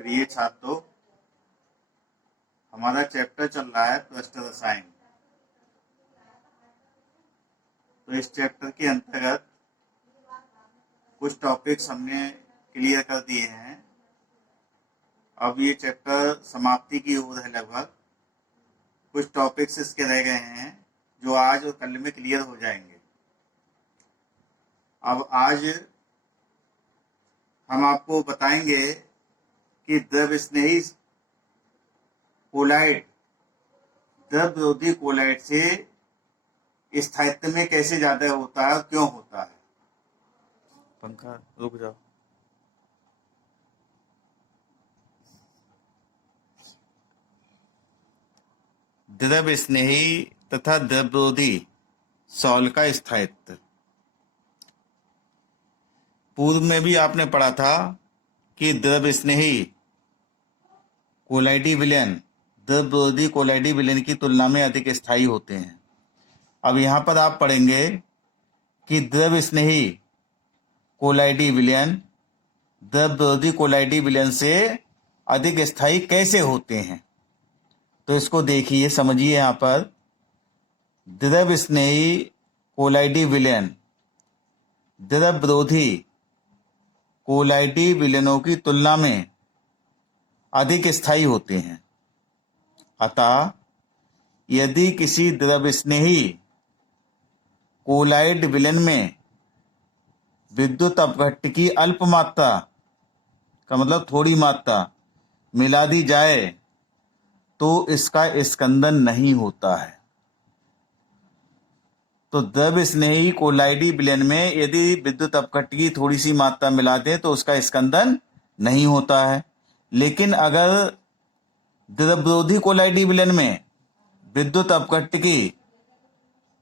प्रिय छात्रों, हमारा चैप्टर चल रहा है पृष्ठ रसायन। तो इस चैप्टर के अंतर्गत कुछ टॉपिक्स हमने क्लियर कर दिए हैं। अब ये चैप्टर समाप्ति की ओर है लगभग। कुछ टॉपिक्स इसके रह गए हैं जो आज और कल में क्लियर हो जाएंगे। अब आज हम आपको बताएंगे कि द्रव स्नेही कोलाइड द्रव विरोधी कोलाइड से स्थायित्व में कैसे ज्यादा होता है और क्यों होता है। पंखा रुक जाओ। द्रव स्नेही तथा द्रव विरोधी सॉल का स्थायित्व। पूर्व में भी आपने पढ़ा था कि द्रव स्नेही कोलाइडी विलयन द्रव विरोधी कोलाइडी विलयन की तुलना में अधिक स्थायी होते हैं। अब यहाँ पर आप पढ़ेंगे कि द्रव स्नेही कोलाइडी विलयन द्रव विरोधी कोलाइडी विलयन से अधिक स्थायी कैसे होते हैं। तो इसको देखिए, समझिए। यहाँ पर द्रव स्नेही कोलाइडी विलयन द्रव विरोधी कोलाइडी विलयनों की तुलना में अधिक स्थायी होते हैं। अतः यदि किसी द्रव स्नेही कोलाइड विलयन में विद्युत अपघट्ट की अल्प मात्रा का मतलब थोड़ी मात्रा मिला दी जाए तो इसका स्कंदन नहीं होता है। तो द्रव स्नेही कोलाइडी विलयन में यदि विद्युत अपघट्ट की थोड़ी सी मात्रा मिला दें तो उसका स्कंदन नहीं होता है। लेकिन अगर द्रव विरोधी कोलाइडी विलयन में विद्युत अपघट्ट की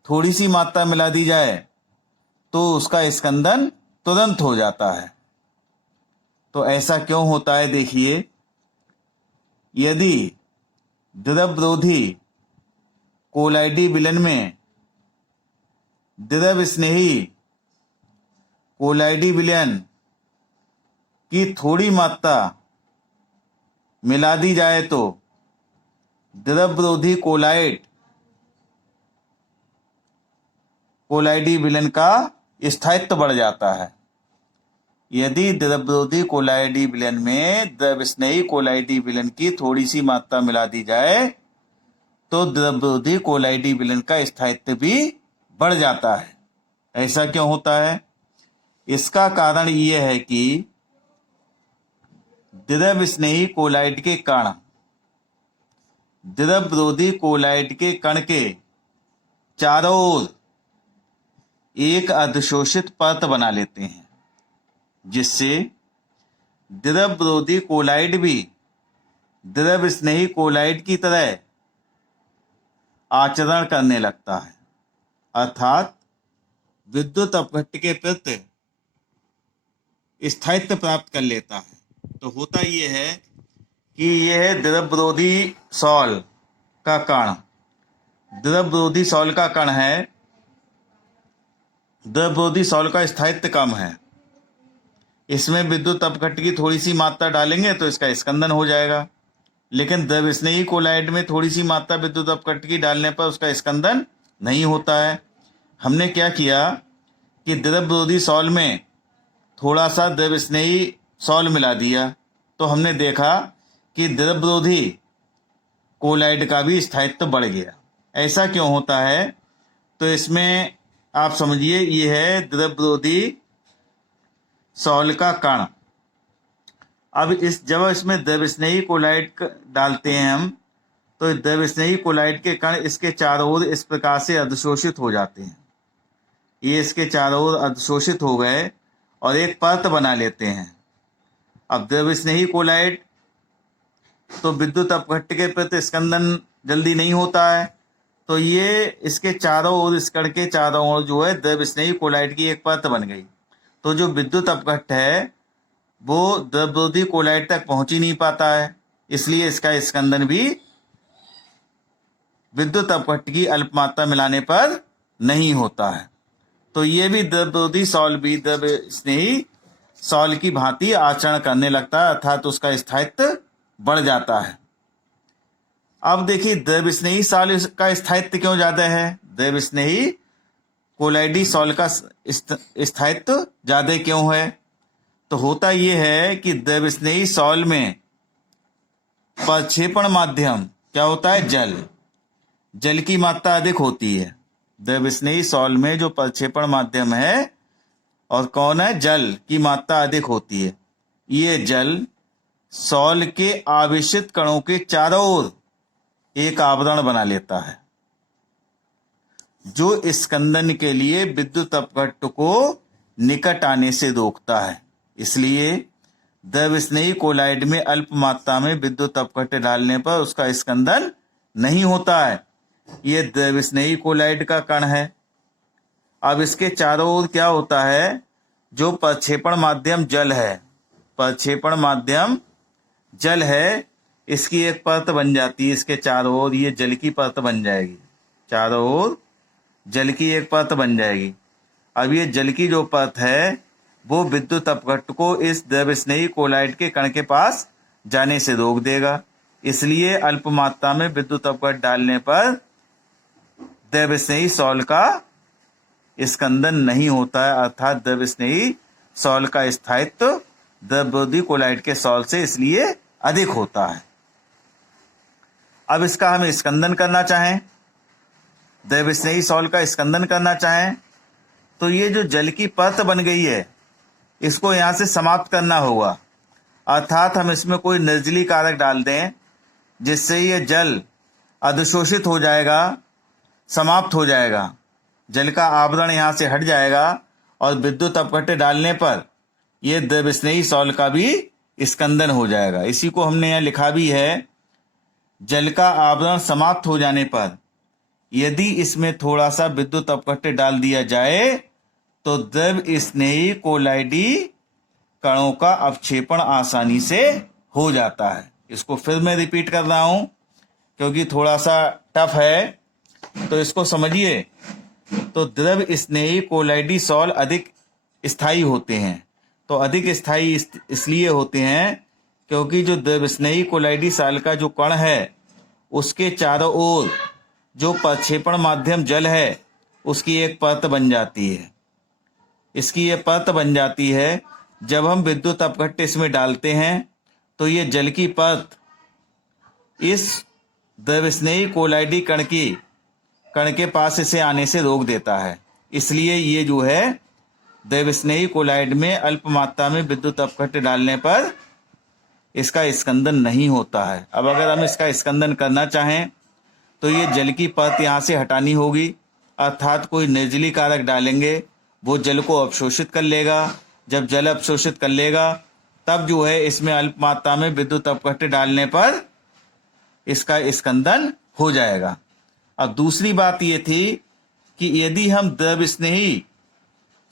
थोड़ी सी मात्रा मिला दी जाए तो उसका स्कंदन तुरंत हो जाता है। तो ऐसा क्यों होता है, देखिए। यदि द्रव विरोधी कोलाइडी विलयन में द्रव स्नेही कोलाइडी विलयन की थोड़ी मात्रा मिला दी जाए तो द्रव विरोधी कोलाइडी विलयन का स्थायित्व बढ़ जाता है। यदि द्रव विरोधी कोलाइडी विलयन में द्रव स्नेही कोलाइडी विलयन की थोड़ी सी मात्रा मिला दी जाए तो द्रव विरोधी कोलाइडी विलयन का स्थायित्व भी बढ़ जाता है। ऐसा क्यों होता है? इसका कारण यह है कि द्रव स्नेही कोलाइड के कण द्रव विरोधी कोलाइड के कण के चारों ओर एक अधिशोषित परत बना लेते हैं, जिससे द्रव विरोधी कोलाइड भी द्रव स्नेही कोलाइड की तरह आचरण करने लगता है, अर्थात विद्युत अपघट्ट के प्रति स्थायित्व प्राप्त कर लेता है। तो होता यह है कि यह द्रव विरोधी सॉल का कण द्रव विरोधी सॉल का कण है। द्रव विरोधी सॉल का स्थायित्व कम है। इसमें विद्युत अपघट्ट की थोड़ी सी मात्रा डालेंगे तो इसका स्कंदन हो जाएगा। लेकिन द्रव स्नेही कोलाइड में थोड़ी सी मात्रा विद्युत अपघट्ट की डालने पर उसका स्कंदन नहीं होता है। हमने क्या किया कि द्रव विरोधी सॉल में थोड़ा सा द्रव स्नेही सॉल मिला दिया, तो हमने देखा कि द्रव विरोधी कोलाइड का भी स्थायित्व बढ़ गया। ऐसा क्यों होता है? तो इसमें आप समझिए, ये है द्रव विरोधी सॉल का कण। अब जब इसमें द्रव स्नेही कोलाइड डालते हैं हम, तो द्रव स्नेही कोलाइड के कण इसके चारों ओर इस प्रकार से अधिशोषित हो जाते हैं। ये इसके चारों ओर अधिशोषित हो गए और एक परत बना लेते हैं। अब द्रव स्नेही कोलाइड तो विद्युत अपघट्ट के प्रति स्कंदन जल्दी नहीं होता है, तो ये इसके चारों ओर, इस कण के चारों ओर जो है द्रव स्नेही कोलाइड की एक परत बन गई। तो जो विद्युत अपघट्ट है वो द्रव विरोधी कोलाइड तक पहुंच ही नहीं पाता है, इसलिए इसका स्कंदन भी विद्युत अपघट्ट की अल्प मात्रा मिलाने पर नहीं होता है। तो ये भी द्रव विरोधी सॉल भी द्रव स्नेही सॉल की भांति आचरण करने लगता है, अर्थात उसका स्थायित्व बढ़ जाता है। अब देखिए द्रव स्नेही सॉल का स्थायित्व क्यों ज्यादा है, द्रव स्नेही कोलाइडी सॉल का स्थायित्व ज्यादा क्यों है? तो होता यह है कि द्रव स्नेही सॉल में प्रक्षेपण माध्यम क्या होता है, जल की मात्रा अधिक होती है। द्रव स्नेही सॉल में जो प्रक्षेपण माध्यम है और कौन है, जल की मात्रा अधिक होती है। ये जल सॉल के आवेशित कणों के चारों ओर एक आवरण बना लेता है, जो स्कंदन के लिए विद्युत अपघट्ट को निकट आने से रोकता है। इसलिए द्रव स्नेही कोलाइड में अल्प मात्रा में विद्युत अपघट्ट डालने पर उसका स्कंदन नहीं होता है। यह द्रव स्नेही कोलाइड का कण है। अब इसके चारों ओर क्या होता है, जो प्रक्षेपण माध्यम जल है, प्रक्षेपण माध्यम जल है, इसकी एक परत बन जाती है। इसके चारों ओर ये जल की परत बन जाएगी, चारों ओर जल की एक परत बन जाएगी। अब ये जल की जो परत है वो विद्युत अपघट्ट को इस द्रव स्नेही कोलाइड के कण के पास जाने से रोक देगा। इसलिए अल्प मात्रा में विद्युत अपघट्ट डालने पर द्रव स्नेही सॉल का स्कंदन नहीं होता है, अर्थात द्रव स्नेही सॉल का स्थायित्व द्रवरोधी कोलाइड के सॉल से इसलिए अधिक होता है। अब इसका हम स्कंदन करना चाहें, द्रव स्नेही सॉल का स्कंदन करना चाहें, तो ये जो जल की परत बन गई है इसको यहाँ से समाप्त करना होगा। अर्थात हम इसमें कोई निर्जली कारक डाल दें जिससे ये जल अधिशोषित हो जाएगा, समाप्त हो जाएगा, जल का आवरण यहाँ से हट जाएगा और विद्युत अपघट्ट डालने पर यह द्रव स्नेही सॉल का भी स्कंदन हो जाएगा। इसी को हमने यहाँ लिखा भी है, जल का आवरण समाप्त हो जाने पर यदि इसमें थोड़ा सा विद्युत अपघट्ट डाल दिया जाए तो द्रव स्नेही कोलाइडी कणों का अवक्षेपण आसानी से हो जाता है। इसको फिर मैं रिपीट कर रहा हूं क्योंकि थोड़ा सा टफ है, तो इसको समझिए। तो द्रव स्नेही कोलाइडी सॉल अधिक स्थायी होते हैं। तो अधिक स्थायी इसलिए होते हैं क्योंकि जो द्रव स्नेही कोलाइडी सॉल का जो कण है उसके चारों ओर जो प्रक्षेपण माध्यम जल है उसकी एक परत बन जाती है। इसकी ये परत बन जाती है। जब हम विद्युत अपघट्ट इसमें डालते हैं तो ये जल की परत इस द्रव स्नेही कोलाइडी कण के पास इसे आने से रोक देता है। इसलिए ये जो है द्रव स्नेही कोलाइड में अल्प मात्रा में विद्युत अपघट्ट डालने पर इसका स्कंदन नहीं होता है। अब अगर हम इसका स्कंदन करना चाहें तो ये जल की परत यहाँ से हटानी होगी, अर्थात कोई निर्जली कारक डालेंगे, वो जल को अवशोषित कर लेगा। जब जल अवशोषित कर लेगा तब जो है इसमें अल्प मात्रा में विद्युत अपघट्ट डालने पर इसका स्कंदन हो जाएगा। अब दूसरी बात ये थी कि यदि हम द्रव स्नेही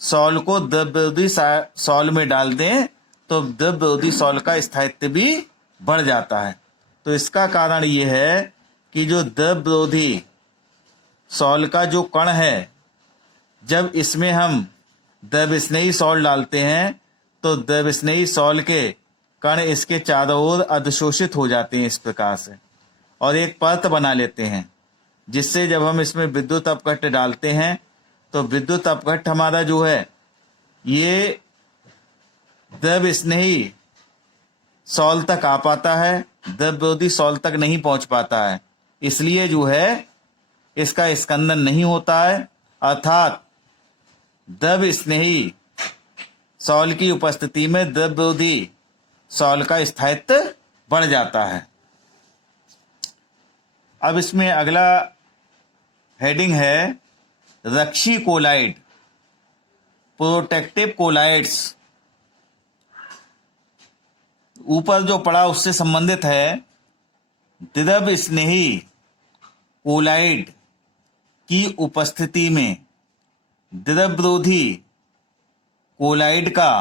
सॉल को द्रवरोधी सॉल में डाल दें तो द्रवरोधी सॉल का स्थायित्व भी बढ़ जाता है। तो इसका कारण ये है कि जो द्रवरोधी सॉल का जो कण है, जब इसमें हम द्रव स्नेही सॉल डालते हैं तो द्रव स्नेही सॉल के कण इसके चारों ओर अधिशोषित हो जाते हैं इस प्रकार से, और एक परत बना लेते हैं, जिससे जब हम इसमें विद्युत अपघट्ट डालते हैं तो विद्युत अपघट्ट हमारा जो है ये द्रव स्नेही सॉल तक आ पाता है, द्रवरोधी सॉल तक नहीं पहुंच पाता है। इसलिए जो है इसका स्कंदन नहीं होता है, अर्थात द्रव स्नेही सॉल की उपस्थिति में द्रवरोधी सॉल का स्थायित्व बढ़ जाता है। अब इसमें अगला हेडिंग है रक्षी कोलाइड, प्रोटेक्टिव कोलाइड्स। ऊपर जो पढ़ा उससे संबंधित है। द्रव स्नेही कोलाइड की उपस्थिति में द्रवरोधी कोलाइड का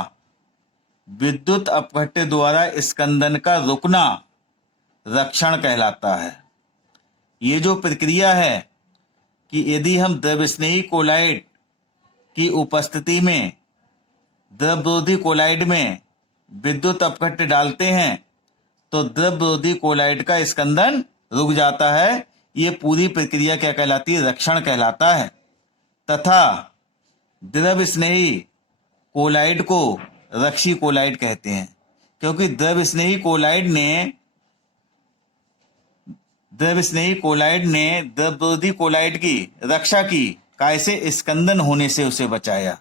विद्युत अपघट्ट द्वारा स्कंदन का रुकना रक्षण कहलाता है। ये जो प्रक्रिया है कि यदि हम द्रव स्नेही कोलाइड की उपस्थिति में द्रव विरोधी कोलाइड में विद्युत अपघट्य डालते हैं तो द्रव विरोधी कोलाइड का स्कंदन रुक जाता है। ये पूरी प्रक्रिया क्या कहलाती है? रक्षण कहलाता है। तथा द्रव स्नेही कोलाइड को रक्षी कोलाइड कहते हैं, क्योंकि द्रव स्नेही कोलाइड ने द्रव विरोधी कोलाइड की रक्षा की। कैसे? स्कंदन होने से उसे बचाया।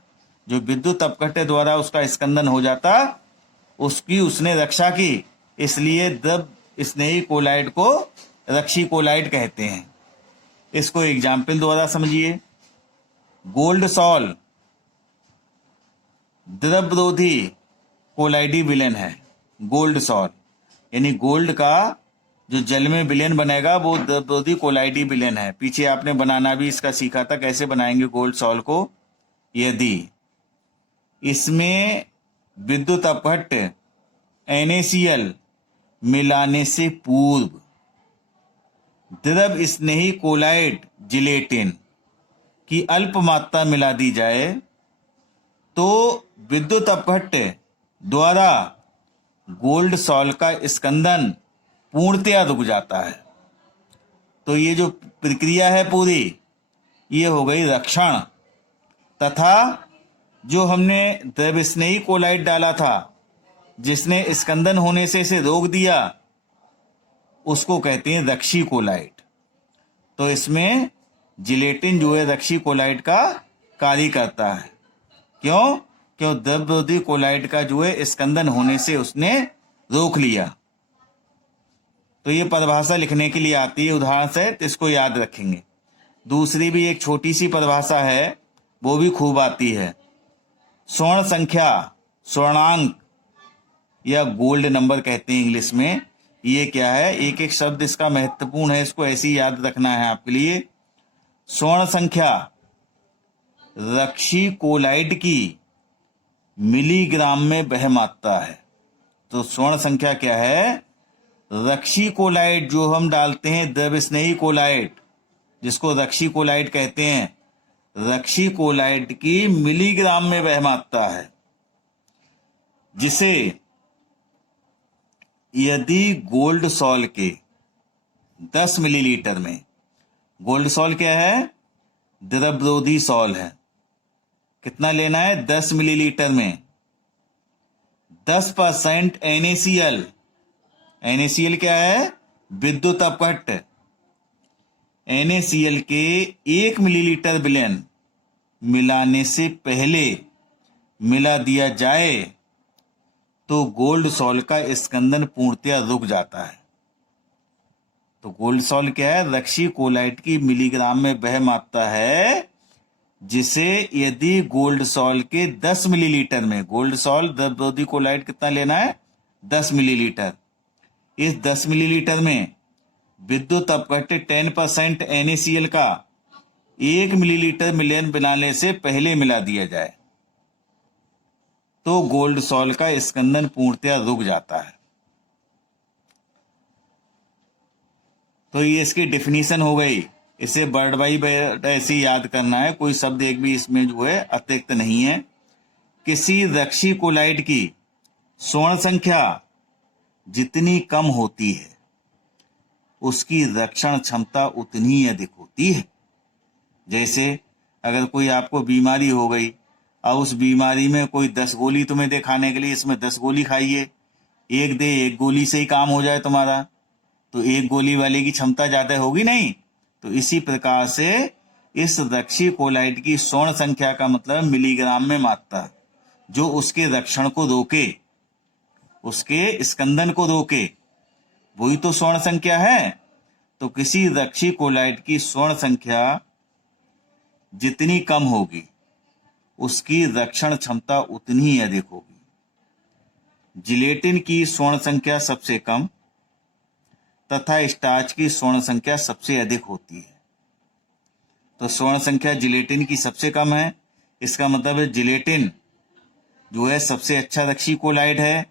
जो विद्युत अपघट्य द्वारा उसका स्कंदन हो जाता, उसकी उसने रक्षा की, इसलिए द्रव स्नेही कोलाइड को रक्षी कोलाइड कहते हैं। इसको एग्जाम्पल द्वारा समझिए। गोल्ड सॉल द्रव विरोधी कोलाइडी विलेन है। गोल्ड सॉल यानी गोल्ड का जो जल में विलेन बनेगा वो द्रव विरोधी कोलाइडी विलेन है। पीछे आपने बनाना भी इसका सीखा था, कैसे बनाएंगे गोल्ड सॉल को। यदि इसमें विद्युत अपघट्य NaCl मिलाने से पूर्व द्रव स्नेही कोलाइड जिलेटिन की अल्प मात्रा मिला दी जाए तो विद्युत अपघट्य द्वारा गोल्ड सॉल का स्कंदन पूर्णतया रुक जाता है। तो ये जो प्रक्रिया है पूरी, ये हो गई रक्षण। तथा जो हमने द्रव स्नेही कोलाइड डाला था जिसने स्कंदन होने से इसे रोक दिया, उसको कहते हैं रक्षी कोलाइड। तो इसमें जिलेटिन जो है रक्षी कोलाइड का कार्य करता है। क्यों? क्यों द्रव विरोधी कोलाइड का जो है स्कंदन होने से उसने रोक लिया। तो ये परिभाषा लिखने के लिए आती है उदाहरण से, तो इसको याद रखेंगे। दूसरी भी एक छोटी सी परिभाषा है, वो भी खूब आती है। स्वर्ण संख्या, स्वर्णांक या गोल्ड नंबर कहते हैं इंग्लिश में। ये क्या है? एक एक शब्द इसका महत्वपूर्ण है, इसको ऐसे ही याद रखना है आपके लिए। स्वर्ण संख्या रक्षी कोलाइड की मिलीग्राम में वह मात्रा है। तो स्वर्ण संख्या क्या है? रक्षी कोलाइड जो हम डालते हैं, द्रव स्नेही कोलाइड जिसको रक्षी कोलाइड कहते हैं, रक्षी कोलाइड की मिलीग्राम में वह मात्रा है जिसे यदि गोल्ड सॉल के 10 मिलीलीटर में, गोल्ड सॉल क्या है? द्रव विरोधी सॉल है। कितना लेना है? 10 मिलीलीटर में 10% NaCl। NaCl क्या है? विद्युत अपघट्य। NaCl के 1 मिलीलीटर विलेन मिलाने से पहले मिला दिया जाए तो गोल्ड सॉल का स्कंदन पूर्णतया रुक जाता है। तो गोल्ड सॉल क्या है? रक्षी कोलाइड की मिलीग्राम में वह मात्रा है जिसे यदि गोल्ड सॉल के 10 मिलीलीटर में, गोल्ड सॉल द्रव विरोधी कोलाइड कितना लेना है? 10 मिलीलीटर। इस 10 मिलीलीटर में विद्युत अपघट्य 10% NaCl का 1 मिलीलीटर मिलेन बनाने से पहले मिला दिया जाए तो गोल्ड सॉल का स्कंदन पूर्णतया रुक जाता है। तो ये इसकी डेफिनेशन हो गई। इसे वर्ड बाई वर्ड ऐसे याद करना है, कोई शब्द एक भी इसमें जो है अतिरिक्त नहीं है। किसी रक्षी कोलाइड की स्वर्ण संख्या जितनी कम होती है उसकी रक्षण क्षमता उतनी ही अधिक होती है। जैसे अगर कोई आपको बीमारी हो गई और उस बीमारी में कोई 10 गोली तुम्हें दे खाने के लिए, इसमें 10 गोली खाइए, एक गोली से ही काम हो जाए तुम्हारा, तो एक गोली वाले की क्षमता ज्यादा होगी नहीं। तो इसी प्रकार से इस रक्षी कोलाइड की स्वर्ण संख्या का मतलब मिलीग्राम में मात्रा जो उसके रक्षण को रोके, उसके स्कंदन को रोके, वही तो स्वर्ण संख्या है। तो किसी रक्षी कोलाइड की स्वर्ण संख्या जितनी कम होगी उसकी रक्षण क्षमता उतनी ही अधिक होगी। जिलेटिन की स्वर्ण संख्या सबसे कम तथा स्टार्च की स्वर्ण संख्या सबसे अधिक होती है। तो स्वर्ण संख्या जिलेटिन की सबसे कम है, इसका मतलब है जिलेटिन जो है सबसे अच्छा रक्षी कोलाइड है।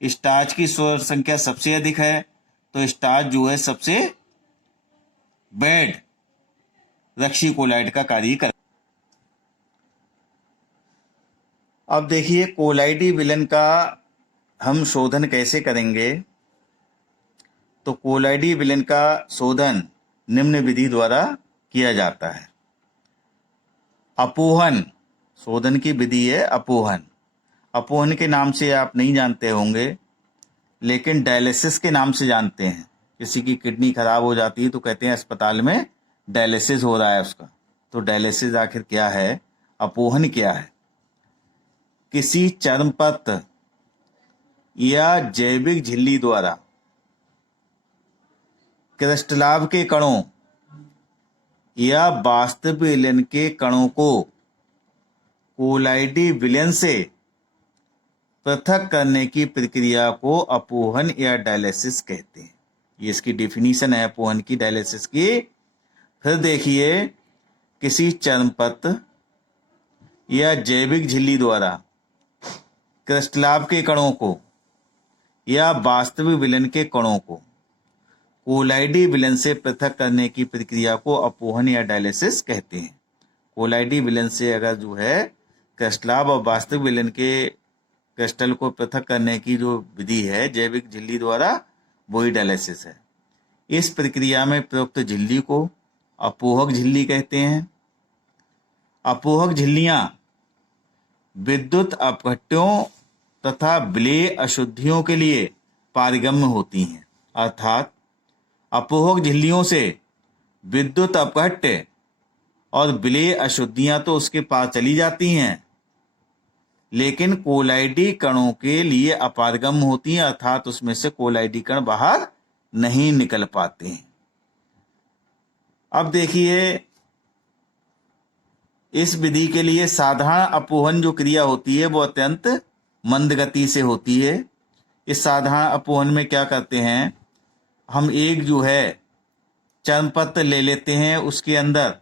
स्टार्च की स्वर्ण संख्या सबसे अधिक है, तो स्टार्च जो है सबसे बैड रक्षी कोलाइड का कार्य कर। अब देखिए कोलाइडी विलन का हम शोधन कैसे करेंगे। तो कोलाइडी विलन का शोधन निम्न विधि द्वारा किया जाता है। अपोहन शोधन की विधि है अपोहन। अपोहन के नाम से आप नहीं जानते होंगे, लेकिन डायलिसिस के नाम से जानते हैं। किसी की किडनी खराब हो जाती है तो कहते हैं अस्पताल में डायलिसिस हो रहा है उसका। तो डायलिसिस आखिर क्या है, अपोहन क्या है? किसी चर्मपत्र या जैविक झिल्ली द्वारा क्रिस्टलाभ के कणों या वास्तविक विलयन के कणों को कोलाइडी विलयन से पृथक करने की प्रक्रिया को अपोहन या डायलिसिस कहते हैं। ये इसकी डेफिनेशन है अपोहन की, डायलिसिस की। फिर देखिए, किसी चर्मपत्र या जैविक झिल्ली द्वारा क्रिस्टलाभ के कणों को या वास्तविक विलयन के कणों को कोलाइडी विलयन से पृथक करने की प्रक्रिया को अपोहन या डायलिसिस कहते हैं। कोलाइडी विलयन से अगर जो है क्रिस्टलाभ और वास्तविक विलयन के क्रिस्टल को पृथक करने की जो विधि है जैविक झिल्ली द्वारा, वही डायलिसिस है। इस प्रक्रिया में प्रयुक्त झिल्ली को अपोहक झिल्ली कहते हैं। अपोहक झिल्लियां विद्युत अपघट्यों तथा विलेय अशुद्धियों के लिए पारगम्य होती हैं। अर्थात अपोहक झिल्लियों से विद्युत अपघट्य और विलेय अशुद्धियां तो उसके पार चली जाती हैं, लेकिन कोलाइडी कणों के लिए अपारगम्य होती हैं। अर्थात उसमें से कोलाइडी कण बाहर नहीं निकल पाते हैं। अब देखिए, इस विधि के लिए साधारण अपोहन जो क्रिया होती है वो अत्यंत मंद गति से होती है। इस साधारण अपोहन में क्या करते हैं, हम एक जो है चर्मपत्र ले लेते हैं, उसके अंदर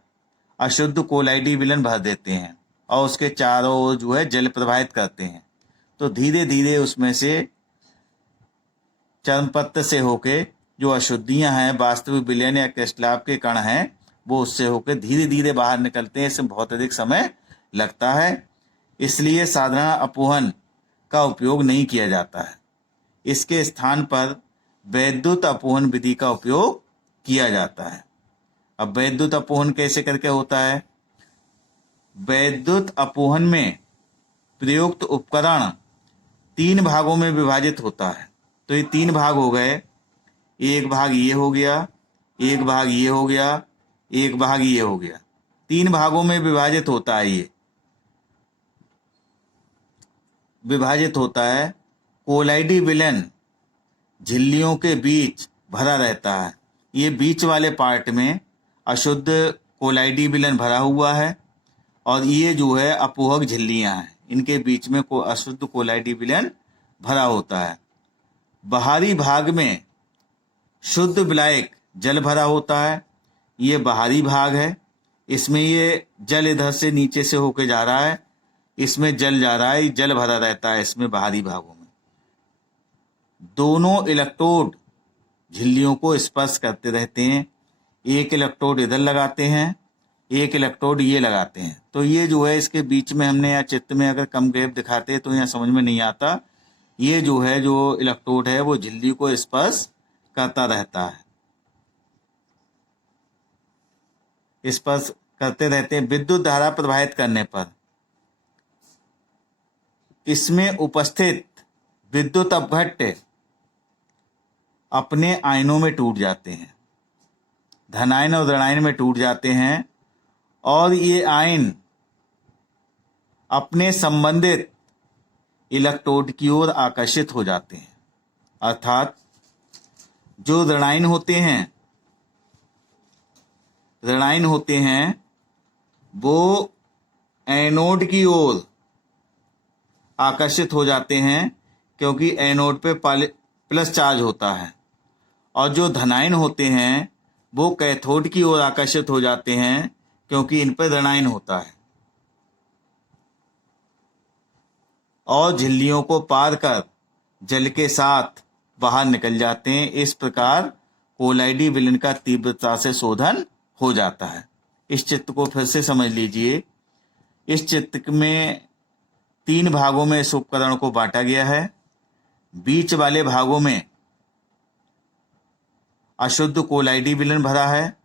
अशुद्ध कोलाइडी विलन भर देते हैं और उसके चारों ओर जो है जल प्रवाहित करते हैं। तो धीरे धीरे उसमें से चर्मपत्र से होके जो अशुद्धियां हैं, वास्तविक विलयन या क्रिस्टलाभ के कण हैं, वो उससे होकर धीरे धीरे बाहर निकलते हैं। इसमें बहुत अधिक समय लगता है, इसलिए साधारण अपोहन का उपयोग नहीं किया जाता है। इसके स्थान पर वैद्युत अपोहन विधि का उपयोग किया जाता है। अब वैद्युत अपोहन कैसे करके होता है? वैद्युत अपोहन में प्रयुक्त उपकरण 3 भागों में विभाजित होता है। तो ये 3 भाग हो गए। एक भाग ये हो गया, एक भाग ये हो गया, एक भाग ये हो गया। 3 भागों में विभाजित होता है। ये विभाजित होता है। कोलाइडी विलन झिल्लियों के बीच भरा रहता है। ये बीच वाले पार्ट में अशुद्ध कोलाइडी विलन भरा हुआ है और ये जो है अपोहक झिल्लियां हैं, इनके बीच में अशुद्ध कोलाइडी विलन भरा होता है। बाहरी भाग में शुद्ध विलायक जल भरा होता है। ये बाहरी भाग है। इसमें ये जल इधर से नीचे से होके जा रहा है, इसमें जल जा रहा है, जल भरा रहता है इसमें बाहरी भागों में। दोनों इलेक्ट्रोड झिल्लियों को स्पर्श करते रहते हैं। एक इलेक्ट्रोड इधर लगाते हैं, एक इलेक्ट्रोड ये लगाते हैं। तो ये जो है इसके बीच में हमने या चित्र में अगर कम गैप दिखाते तो यहाँ समझ में नहीं आता। ये जो है जो इलेक्ट्रोड है वो झिल्ली को स्पर्श करता रहता है, स्पर्श करते रहते हैं। विद्युत धारा प्रवाहित करने पर इसमें उपस्थित विद्युत अपघट्य अपने आयनों में टूट जाते हैं, धनायन और ऋणायन में टूट जाते हैं और ये आयन अपने संबंधित इलेक्ट्रोड की ओर आकर्षित हो जाते हैं। अर्थात जो ऋणायन होते हैं वो एनोड की ओर आकर्षित हो जाते हैं, क्योंकि एनोड पे प्लस चार्ज होता है, और जो धनायन होते हैं वो कैथोड की ओर आकर्षित हो जाते हैं, क्योंकि इन पर ऋणायन होता है, और झिल्लियों को पार कर जल के साथ बाहर निकल जाते हैं। इस प्रकार कोलाइडी विलन का तीव्रता से शोधन हो जाता है। इस चित्र को फिर से समझ लीजिए। इस चित्र में 3 भागों में इस उपकरण को बांटा गया है। बीच वाले भागों में अशुद्ध कोलाइडी विलयन भरा है,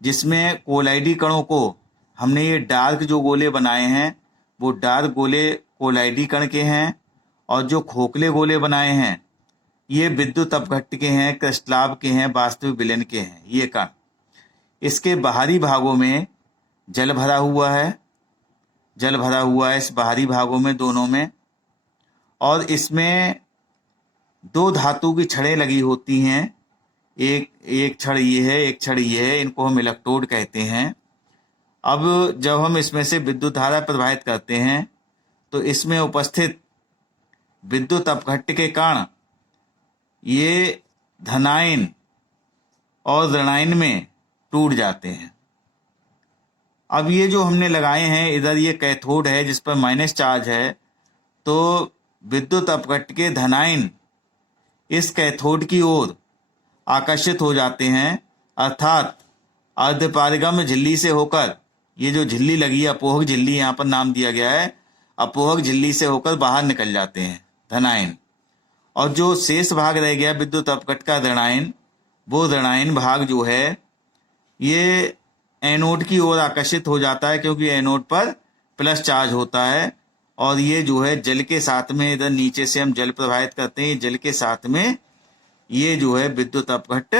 जिसमें कोलाइडी कणों को हमने ये डार्क जो गोले बनाए हैं वो डार्क गोले कोलाइडी कण के हैं, और जो खोखले गोले बनाए हैं ये विद्युत अपघट्ट के हैं, क्रिस्टलाव के हैं, वास्तविक विलयन के हैं ये कण। इसके बाहरी भागों में जल भरा हुआ है, जल भरा हुआ है इस बाहरी भागों में दोनों में, और इसमें 2 धातु की छड़ें लगी होती हैं। एक छड़ ये है, एक छड़ ये है, इनको हम इलेक्ट्रोड कहते हैं। अब जब हम इसमें से विद्युत धारा प्रवाहित करते हैं तो इसमें उपस्थित विद्युत अपघट्ट के कारण ये धनायन और ऋणायन में टूट जाते हैं। अब ये जो हमने लगाए हैं, इधर ये कैथोड है जिस पर माइनस चार्ज है, तो विद्युत अपघट्ट के धनायन इस कैथोड की ओर आकर्षित हो जाते हैं, अर्थात अर्धपारगम्य झिल्ली से होकर, ये जो झिल्ली लगी है अपोहक झिल्ली यहाँ पर नाम दिया गया है, अपोहक झिल्ली से होकर बाहर निकल जाते हैं धनायन। और जो शेष भाग रह गया विद्युत अपघट्ट का ऋणायन, वो ऋणायन भाग जो है ये एनोड की ओर आकर्षित हो जाता है, क्योंकि एनोड पर प्लस चार्ज होता है, और ये जो है जल के साथ में, इधर नीचे से हम जल प्रवाहित करते हैं, जल के साथ में ये जो है विद्युत अपघट्ट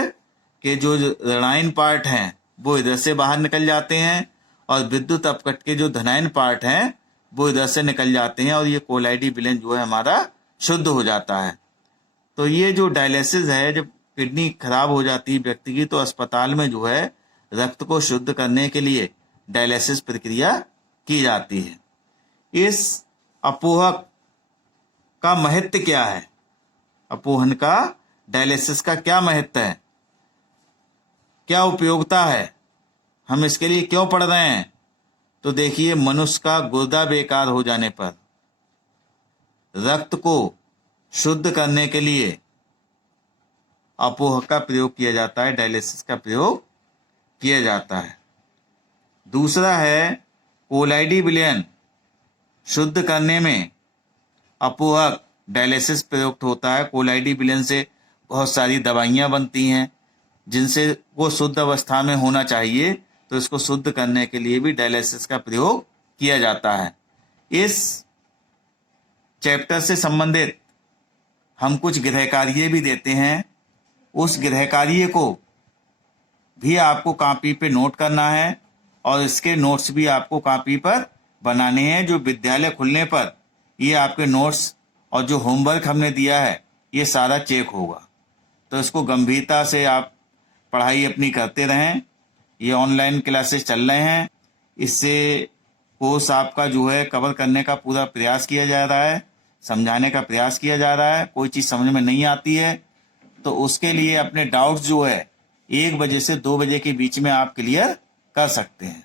के जो ऋणायन पार्ट हैं वो इधर से बाहर निकल जाते हैं, और विद्युत अपघट्ट के जो धनायन पार्ट हैं वो इधर से निकल जाते हैं, और ये कोलाइडी विलयन जो है हमारा शुद्ध हो जाता है। तो ये जो डायलिसिस है, जब किडनी खराब हो जाती है व्यक्ति की, तो अस्पताल में जो है रक्त को शुद्ध करने के लिए डायलिसिस प्रक्रिया की जाती है। इस अपोहक का महत्व क्या है? अपोहन का, डायलिसिस का क्या महत्व है, क्या उपयोगिता है, हम इसके लिए क्यों पढ़ रहे हैं? तो देखिए, मनुष्य का गुर्दा बेकार हो जाने पर रक्त को शुद्ध करने के लिए अपोहक का प्रयोग किया जाता है, डायलिसिस का प्रयोग किया जाता है। दूसरा है कोलाइडी विलयन शुद्ध करने में अपोहक डायलिसिस प्रयुक्त होता है। कोलाइडी विलयन से बहुत सारी दवाइयाँ बनती हैं जिनसे वो शुद्ध अवस्था में होना चाहिए, तो इसको शुद्ध करने के लिए भी डायलिसिस का प्रयोग किया जाता है। इस चैप्टर से संबंधित हम कुछ गृह कार्य भी देते हैं, उस गृह कार्य को भी आपको कॉपी पे नोट करना है, और इसके नोट्स भी आपको कॉपी पर बनाने हैं। जो विद्यालय खुलने पर ये आपके नोट्स और जो होमवर्क हमने दिया है ये सारा चेक होगा, तो इसको गंभीरता से आप पढ़ाई अपनी करते रहें। ये ऑनलाइन क्लासेस चल रहे हैं, इससे कोर्स आपका जो है कवर करने का पूरा प्रयास किया जा रहा है, समझाने का प्रयास किया जा रहा है। कोई चीज़ समझ में नहीं आती है तो उसके लिए अपने डाउट्स जो है 1 बजे से 2 बजे के बीच में आप क्लियर कर सकते हैं।